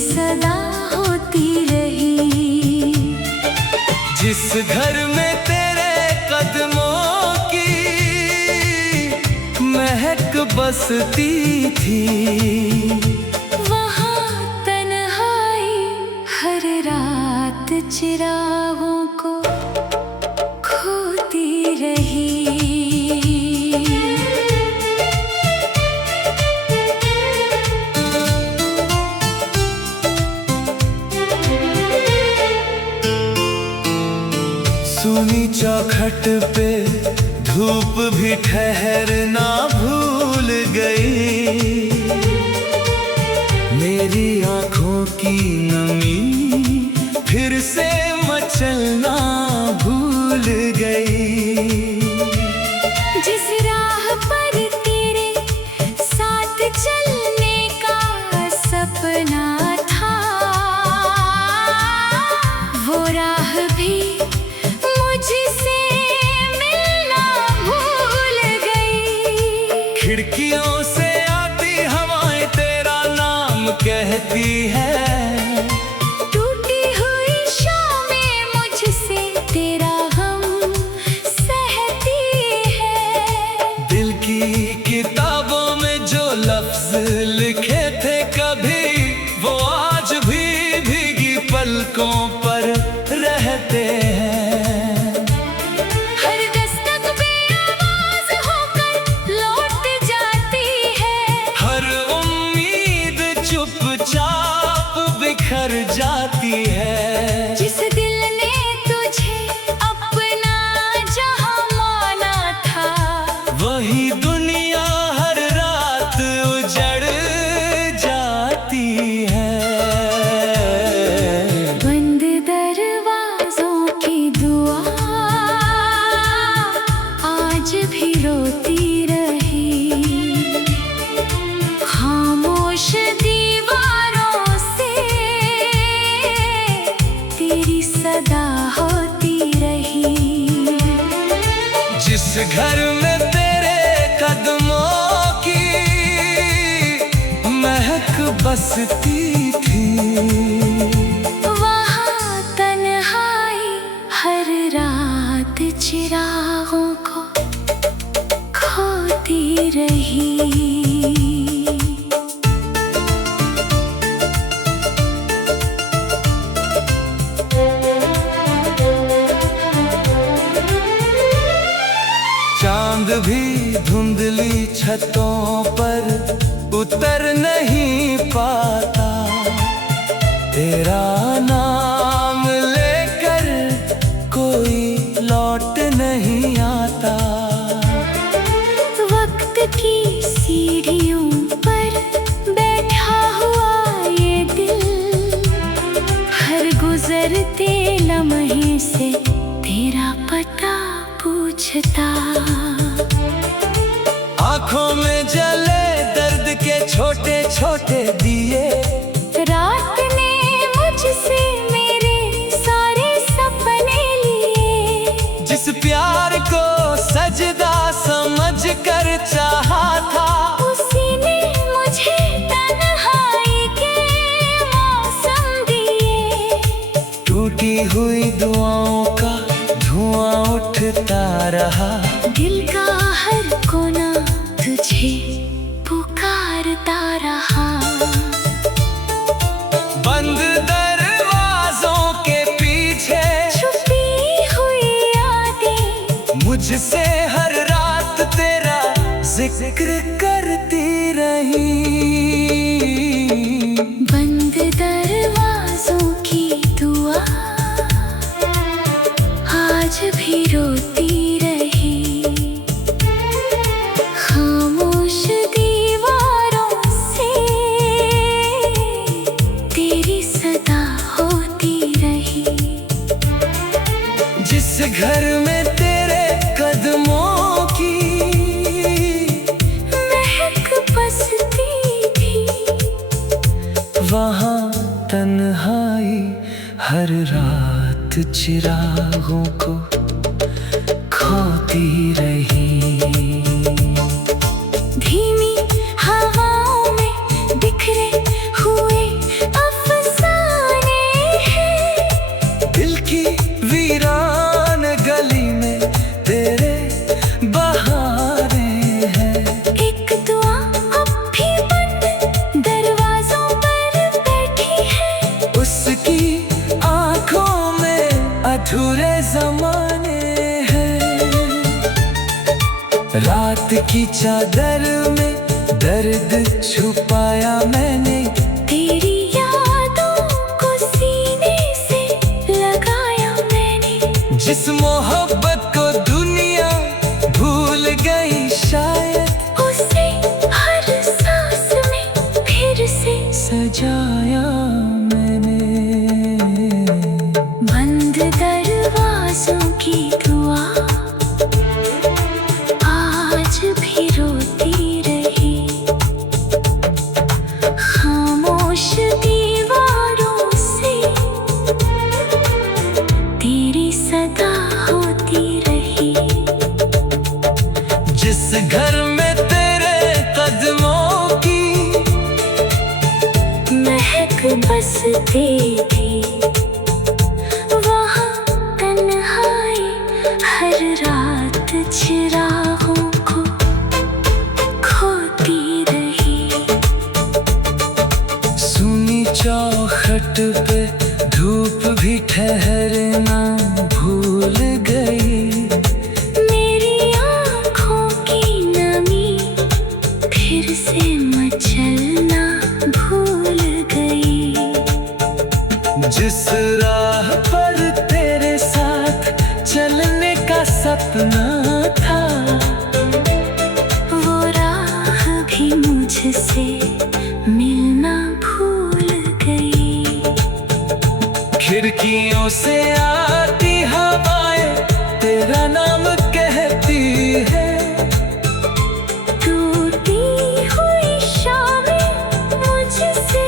सदा होती रही। जिस घर में तेरे कदमों की महक बसती थी, वहाँ तन्हाई हर रात चिरागों को खोती रही। सुनी चौखट पे धूप भी ठहरना भूल गई, मेरी आँखों की नमी फिर से मचलना भूल गई। जिस राह पर तेरे साथ चलने का सपना था, वो राह भी मुझसे मिलना भूल गई। खिड़कियों से आती हवाएं तेरा नाम कहती है, टूटी हुई शामें मुझसे तेरा गम सहती है। दिल की किताबों में जो लफ्ज लिखे थे कभी, वो आज भी भीगी पलकों पर रहते हैं। हर दस्तक बेआवाज़ होकर लौट जाती है, हर उम्मीद चुपचाप बिखर जाती है। जिस दिल ने तुझे अपना जहां माना था, वही दुनिया हर रात उजड़ जाती है। बंद दरवाजों की दुआ आज भी रोती रही। खामोश दीवारों से तेरी सदा होती रही। जिस घर में तेरे कदमों की महक बसती थी, वहाँ तन्हाई हर रात चिरागों को खोती रही। चांद भी धुंधली छतों पर उतर नहीं पाता, तेरा नाम लेकर कोई लौट नहीं आता। वक्त की सीढ़ियों पर बैठा हुआ ये दिल, हर गुजरते लम्हे से तेरा पता पूछता। आँखों में जले दर्द के छोटे छोटे दिए, रात ने मुझसे मेरे सारे सपने लिए। जिस प्यार को सजदा समझ कर चाहा था, उसी ने मुझे तन्हाई के मौसम दिए। टूटी हुई दुआओं का धुआं उठता रहा, दिल का हर कोना तुझे पुकारता रहा। बंद दरवाजों के पीछे छुपी हुई यादें मुझसे हर रात तेरा जिक्र करती रही। बंद दरवाजों की दुआ आज भी रोती रही। खामोश दीवारों से तेरी सदा होती रही। जिस घर में तेरे कदमों की महक बसती थी, वहाँ तन्हाई हर रात चिरागों को खोती रही। धीमी हवाओं में बिखरे हुए अफसाने की चादर में दर्द छुपाया मैंने, तेरी यादों को सीने से लगाया मैंने। जिस मोहब्बत को दुनिया भूल गई शायद, उसे हर सांस में फिर से सजाया मैंने। बंद दरवाजों की दुआ आज भी रोती रही, खामोश दीवारों से तेरी सदा होती रही। जिस घर में तेरे कदमों की महक बसती थी, वहाँ तन्हाई हर रात चिरागों को खोती रही। सुनी चौखट पे धूप भी ठहरना भूल गई, मेरी आँखों की नमी फिर से मचलना भूल गई। जिस राह पर तेरे साथ चलने का सपना था, वो राह भी मुझसे मिलना भूल गई। खिड़कियों से आती हवाएं तेरा नाम कहती है, टूटी हुई शामें मुझसे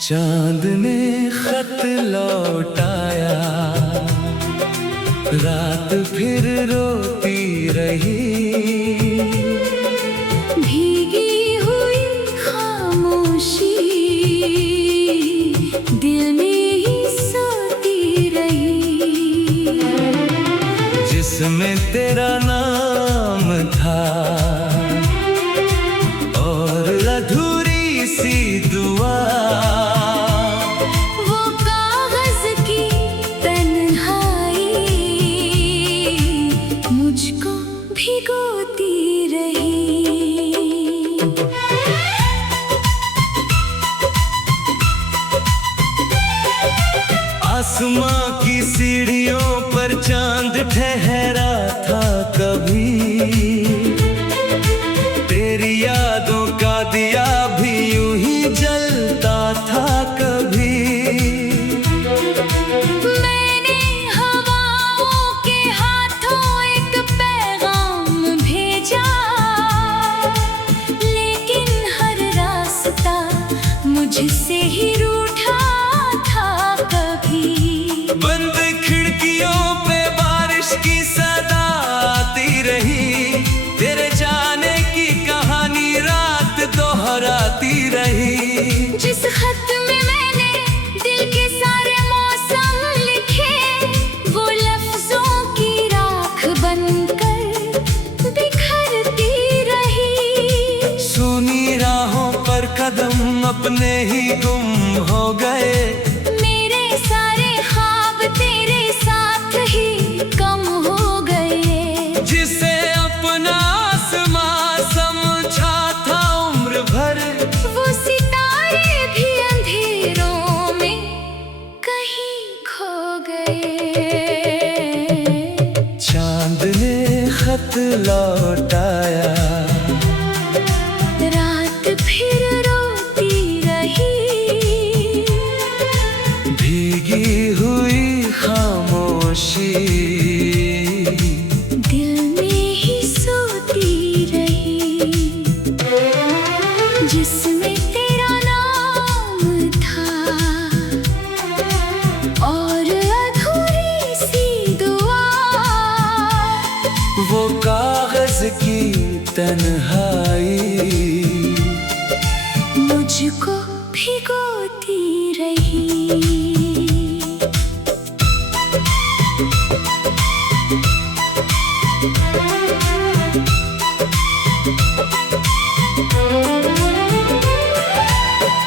चांद ने खत लौटाया, रात फिर रोती रही। भीगी हुई खामोशी दिल में ही सोती रही। जिसमें तेरा नाम था और अधूरी सी दुआ, वो कागज की तन्हाई मुझको भिगोती रही। आसमां की सीढ़ियों पर चांद ठहरा था कभी, तेरी यादों का दिया भी यूं ही जलता था कभी। मैंने हवाओं के हाथों एक पैगाम भेजा, लेकिन हर रास्ता मुझसे ही रूठा था कभी। बंद खिड़कियों पे बारिश की सदा आती रही, तेरे जाने की कहानी रात दोहराती रही। जिस खत में मैंने दिल के सारे मौसम लिखे, वो लफ्जों की राख बनकर बिखरती रही। सुनी राहों पर कदम अपने ही गुम हो गए, मेरे सारे ख्वाब तेरे साथ ही कम हो गए। जिसे अपना आसमां समझा था उम्र भर, वो सितारे भी अंधेरों में कहीं खो गए। चांद ने खत लौटाया, रात फिर रोती रही। भीगी हुई खामोशी दिल में ही सोती रही। जिसमें तेरा नाम था और अधूरी सी दुआ, मुझको भिगोती रही।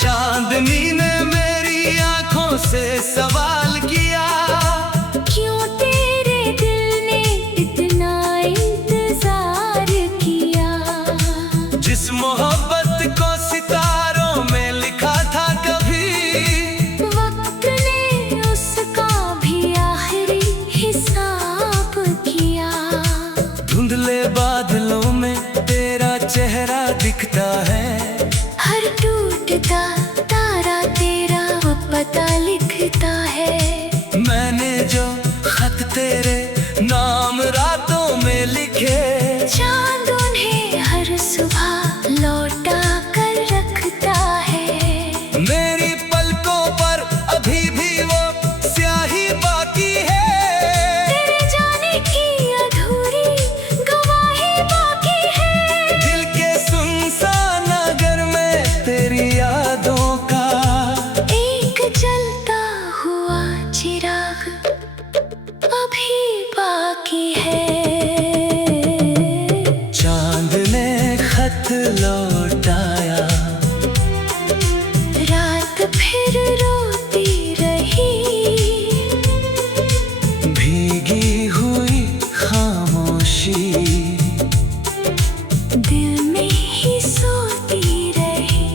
चांदनी ने मेरी आंखों से सवाल किया, क्यों तेरे दिल ने इतना इंतजार किया। जिस मोहब्बत को सितारों में लिखा था कभी, वक्त ने उसका भी आखिरी हिसाब किया। धुंधले बादलों में तेरा चेहरा दिखता है, हर टूटता तारा तेरा वो पता लिखता है। मैंने जो खत तेरे नाम रातों में लिखे, चांद उन्हें हर सुबह लौटा कर रखता है। मेरी पलकों पर अभी भी वो स्याही बाकी है, तेरे जाने की अधूरी गवाही बाकी है। दिल के सुनसान नगर में तेरी यादों का एक जलता हुआ चिराग अभी बाकी है। चांद ने खत लौटाया, रात फिर रोती रही। भीगी हुई खामोशी दिल में ही सोती रही।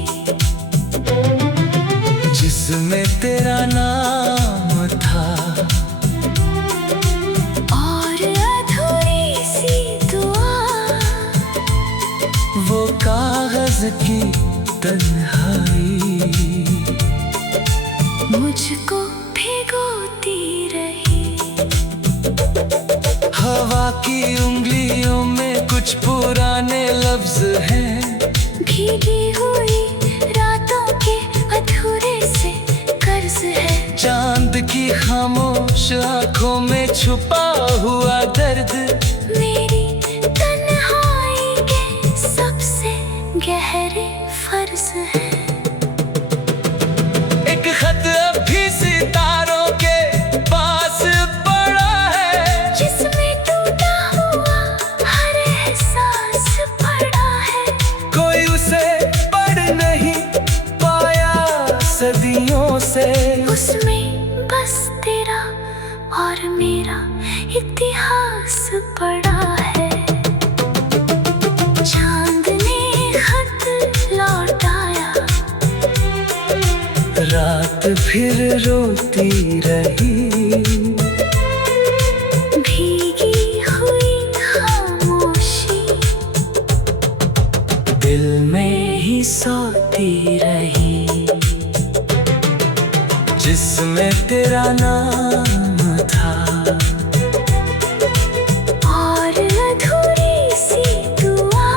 जिसमें तेरा नाम था, और अधूरी सी दुआ वो कागज की तन्हाई मुझको भिगोती रही। हवा की उंगलियों में कुछ पुराने लफ्ज हैं, भीगी हुई रातों के अधूरे से कर्ज है। चांद की खामोश आंखों में छुपा हुआ दर्द, मेरी तन्हाई के सबसे गहरे फर्ज है। एक खत अभी सितारों के पास पड़ा है, जिसमें टूटा हुआ हर एहसास पड़ा है। कोई उसे पढ़ नहीं पाया सदियों से। उसमें बस तेरा और मेरा इतिहास पड़ा है। चांद ने खत लौटाया, रात फिर रोती रही। भीगी हुई खामोशी दिल में ही सोती रही। जिसमें तेरा नाम था, और अधूरी सी दुआ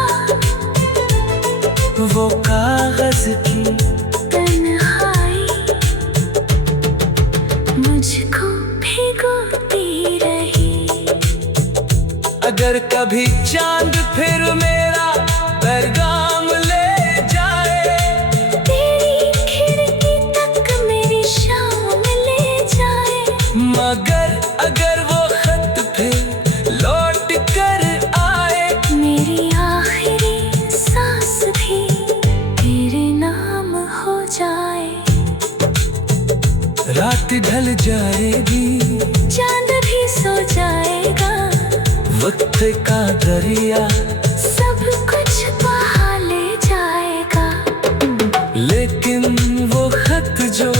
वो कागज की तन्हाई मुझको भिगोती रही। अगर कभी चांद फिर मेरा पैगाम ले जाए, तेरी खिड़की तक मेरी शाम ले जाए। मगर अगर वो खत फिर लौट कर आए, मेरी आखिरी सांस भी तेरे नाम हो जाए। रात ढल जाएगी, चांद भी सो जाएगा। वक्त का दरिया सब कुछ बहा ले जाएगा। लेकिन वो खत जो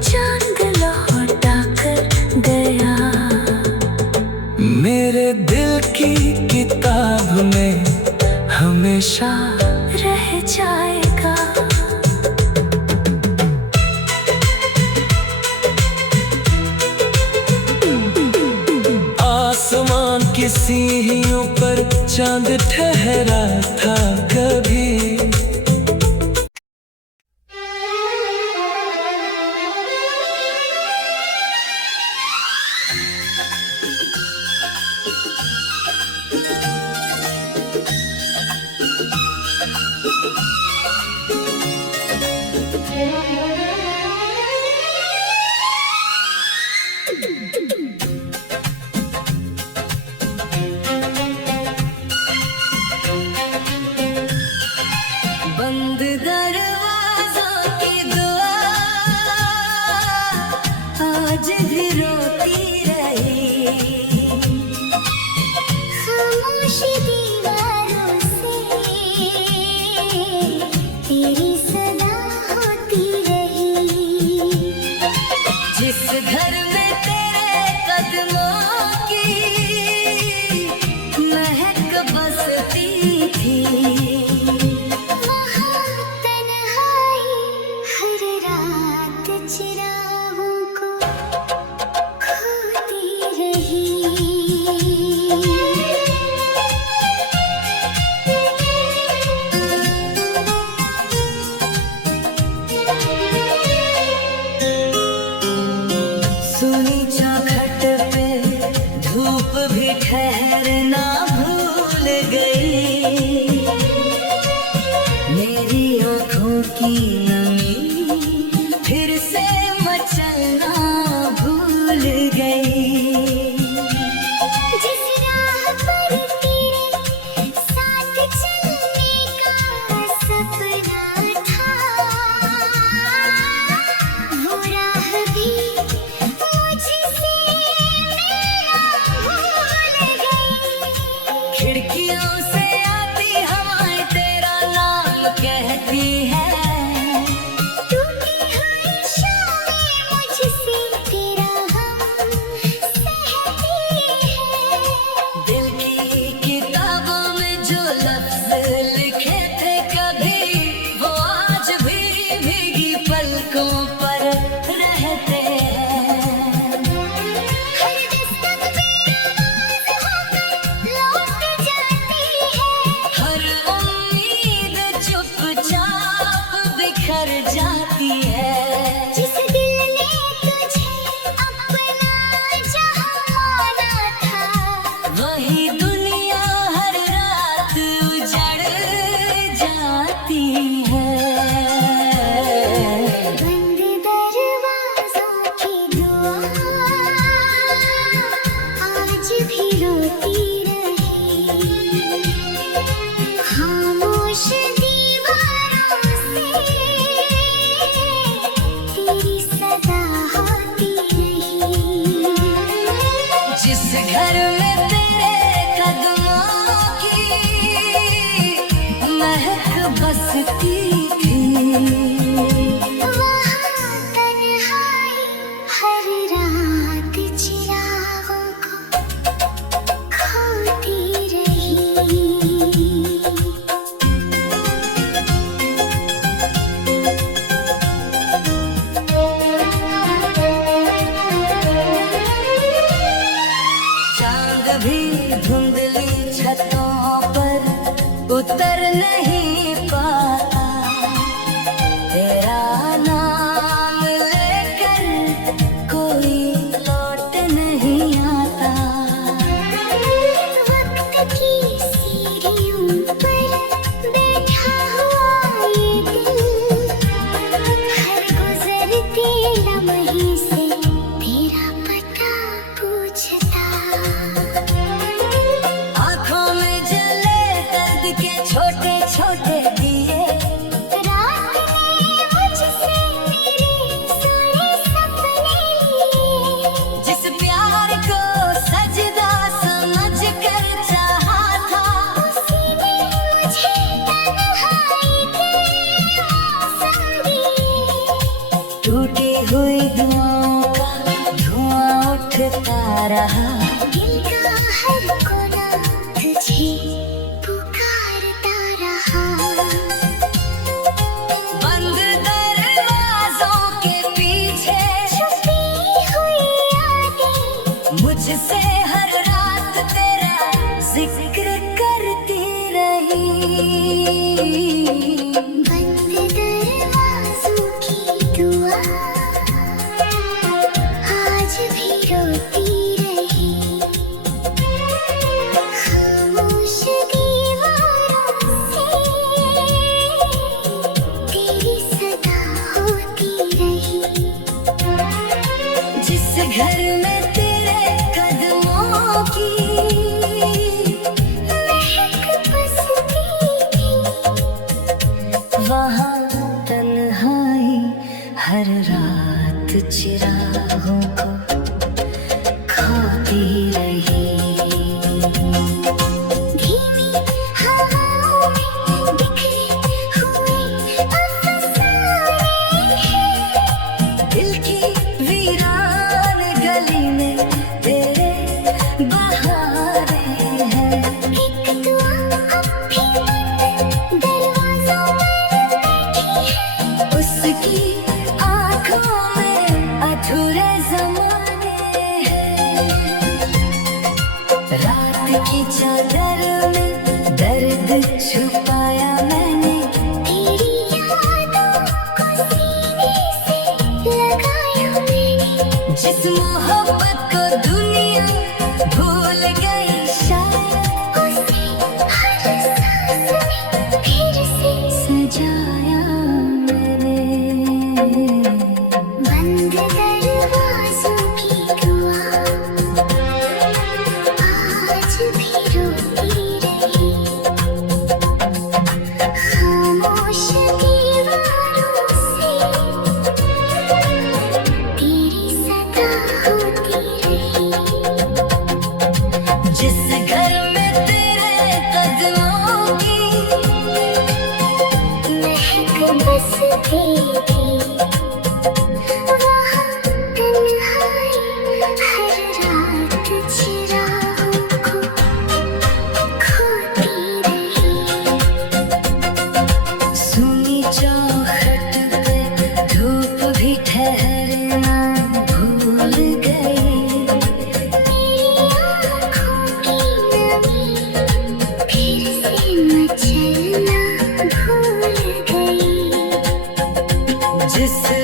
चांद लौटा कर गया, मेरे दिल की किताब में हमेशा रह जाएगा। आसमान की सीढ़ियों पर चांद ठहरा था कभी। नमी फिर से मचलना भूल गई। जिस राह पर तेरे साथ चलने का सपना था, वो राह भी मुझसे मेरा भूल गई। खिड़कियों से आती हवाएं तेरा नाम कहती है। टूटी हुई शामें मुझसे तेरा गम सहती है। दिल की किताबों में जो लफ्ज लिखे थे कभी, वो आज भी भीगी पलकों पर रहते हैं। हर दस्तक पे आवाज़ होकर लौट जाती है। हर उम्मीद चुपचाप बिखर जाती है। जिस दिल ने तुझे अपना जहां माना था, वही दुनिया हर रात उजड़ जाती है। बंद दरवाज़ों की दुआ आज भी रोती रही। खामोश दीवारों से तेरी सदा होती रही। जिस घर में तेरे कदमों की महक बसती थी, वहाँ तन्हाई हर रात चिरागों को खोती रही। चांद भी धुंधली छतों पर उतर नहीं पाता। तेरा नाम लेकर कोई लौट नहीं आता। वक्त की सीढ़ियों पर बैठा हुआ ये दिल, हर गुजरते लम्हे से तेरा पता पूछता। आँखों में जले दर्द के छोटे छोटे दिए, रात ने मुझसे मेरे सारे सपने लिए। जिस प्यार को सजदा समझ कर चाहा था, उसी ने मुझे तन्हाई के मौसम दिए। टूटी हुई दुआओं का धुआं उठता रहा। दिल का हर कोना तुझे पुकारता रहा। बंद दरवाजों के पीछे छुपी हुई यादें मुझसे हर रात तेरा जिक्र करती रही। बंद दरवाजों की दुआ आज भी रोती रही। खामोश दीवारों से तेरी सदा होती रही। जिस घर में तेरे कदमों की महक बसती थी, वहाँ तन्हाई हर रात चिरागों को खोती रही। धीमी हवाओं में बिखरे हुए अफसाने हैं। दिल की वीरान गली में तेरे बहारे हैं। एक दुआ अब भी बंद दरवाज़ों पर बैठी है। उसकी आँखों में अधूरे ज़माने हैं। रात की चादर में दर्द छुपाया मैंने। तेरी यादों को सीने से लगाया मैंने। जिस मोहब्बत को दुनिया भूल गई शायद, उसे हर सांस में फिर से सजाया मैंने। जिस